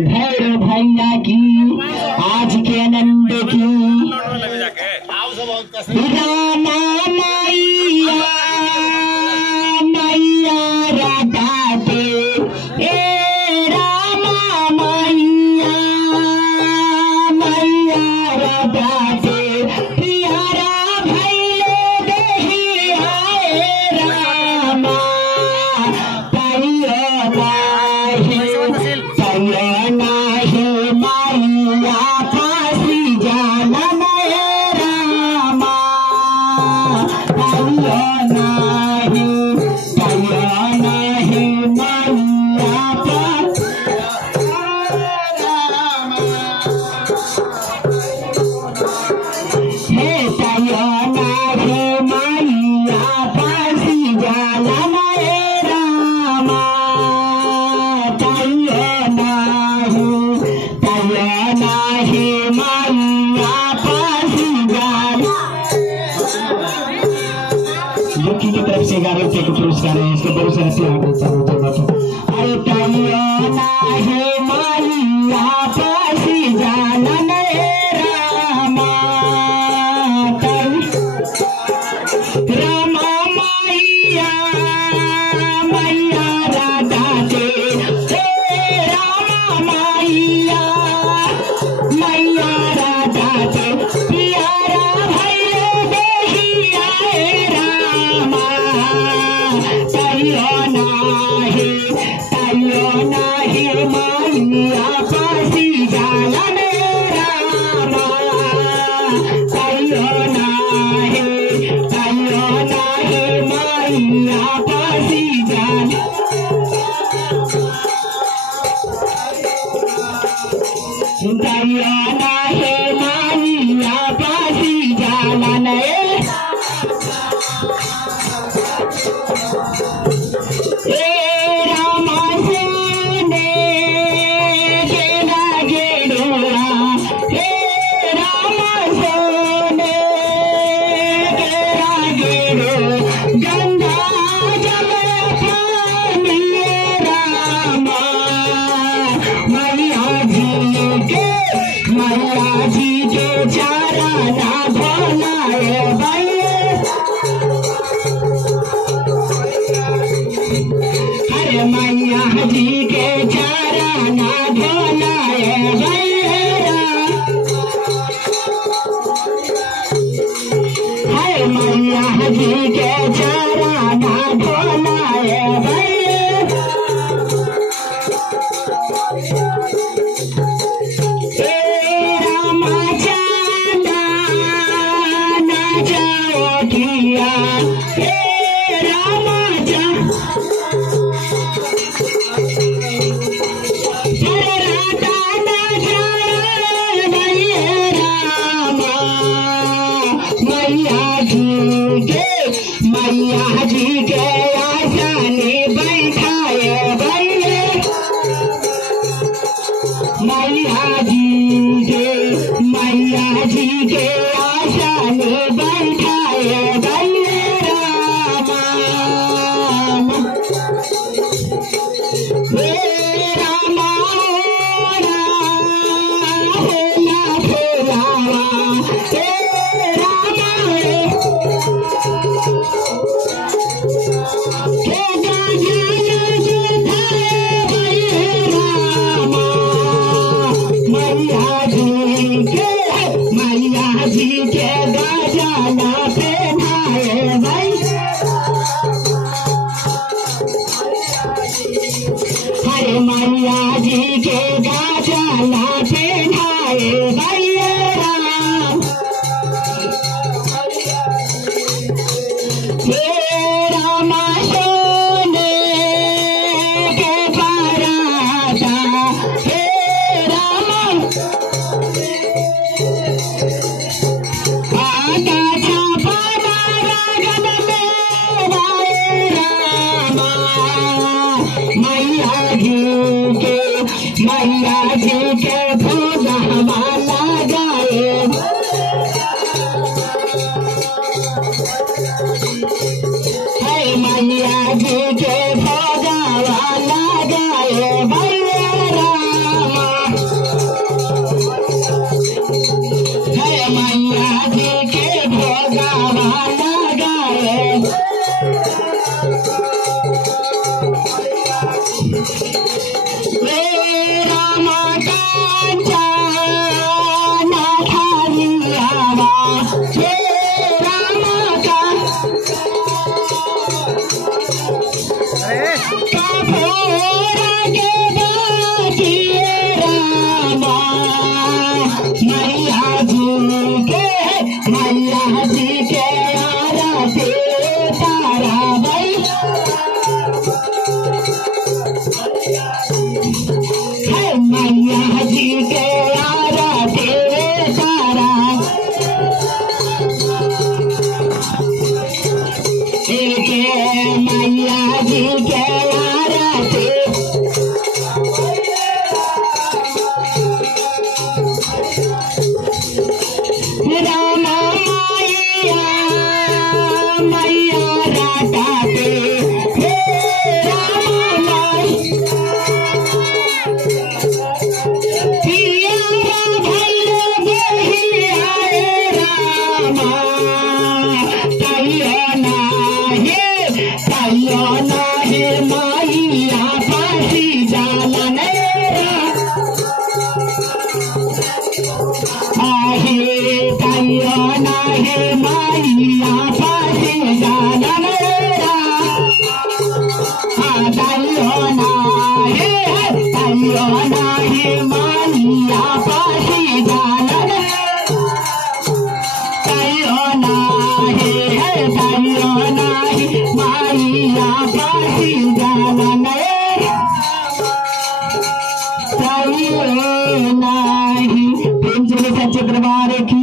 भैरव भैया की आज के आनंद की रामा मैया मैया राधा दे ए रामा मैया मैया राधा दे प्यारा भैले देही आए रामा पाइयो नाही की तरफ से 11 रुपये का पुरस्कार है। इसको बहुत सारे से अरे ताइयो नाही मैया पासी जाना रामा रामा मैया मैया राधा दे रामा मैया मैया राधा दे प्यारा भैले देही आए रामा ताइयो नाही मैया पासी जाला रामा ताइयो नाही मैया पासी जाला ताइयो नाही मैया पासी जाला मैया जी के चारा ना भोलाए अरे मैया जी के चारा ना भोलाए मैया जी के चारा ना भोलाए मैया जी के आसने बैठाए मैया जी के आसने बैठाए रामा मैया जी के गजाना पहनाए हरे मैया जी के गजाना पहनाए रामा सोने के बाराता मैया जी के भोग हमारा गाए मैया जी के भोग वाला गाए रामा नाही माईया पाशी जाणार ताईओ नाही माईया पाशी जाणार ताईओ नाही प्रेम से सच्चे दरबार की